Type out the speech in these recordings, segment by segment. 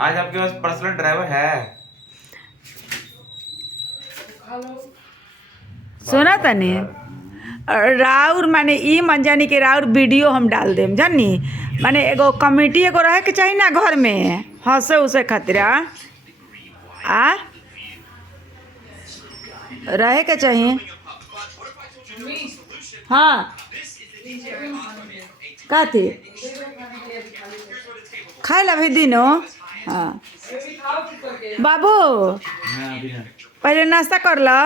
आज आपके पास personal driver है। सुना तनी राउर माने ई मन जानी कि राउर वीडियो हम डाल देम जानी माने एगो कमेटी एगो रहे के चाहिए ना घर में हंसे उसे खातिर आ रहे के चाहिए। हाँ का थी खाए ला भी दिनो। हाँ बाबू पहले नाश्ता कर ला।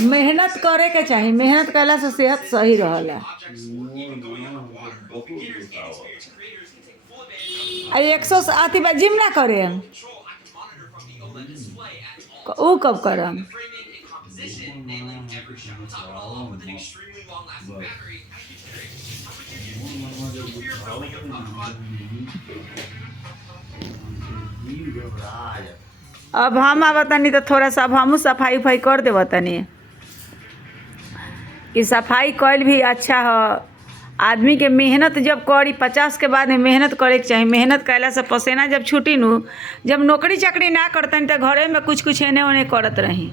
मेहनत करे के चाहिए, मेहनत कैला से सेहत सही रहला। आई 100 आती बा जिम ना करे ऊ कब करम। अब हम आवतनी तो थोड़ा सा अब हमू सफाई उफाई कर देवतनी कि सफाई कैल भी अच्छा है। आदमी के मेहनत जब करी 50 के बाद में मेहनत करे के चाहिए। मेहनत कैला से पसीना जब छूटी नू जब नौकरी चाकरी ना करतनी तो घरे में कुछ कुछ एने ओने करत रही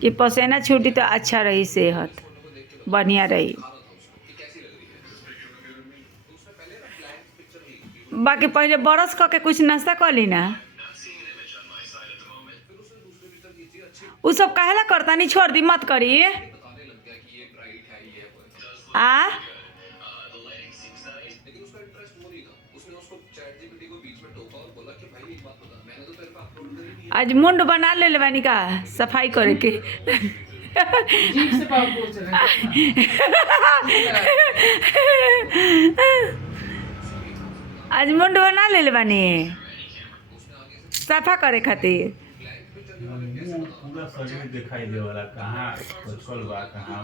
कि पसीना छूटी तो अच्छा रही, सेहत बढ़िया रही। बाकी पहले बरस क के कुछ नाश्ता कर ली ना। उ सब काहेला करता नहीं, छोड़ दी मत करी आ। आज मुंड बना ले बानी का सफाई करे के आज मुंड बना ले बानी सफा करे खातिर। पूरा शरीर दिखाई दे वाला कहाँ बचल बा कहाँ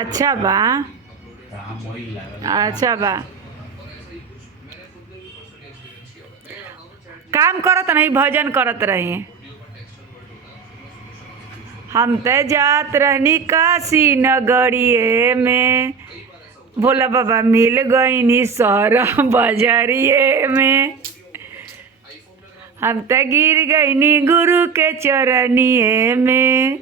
अच्छा बा कहाँ मोई लागल। अच्छा बा काम करत नहीं भजन करत रही। हम ते जात रहनी काशी नगरिए में भोला बाबा मिल गईनी शहर बाजारिए में। हम ते गिर गईनी गुरु के चरनिए में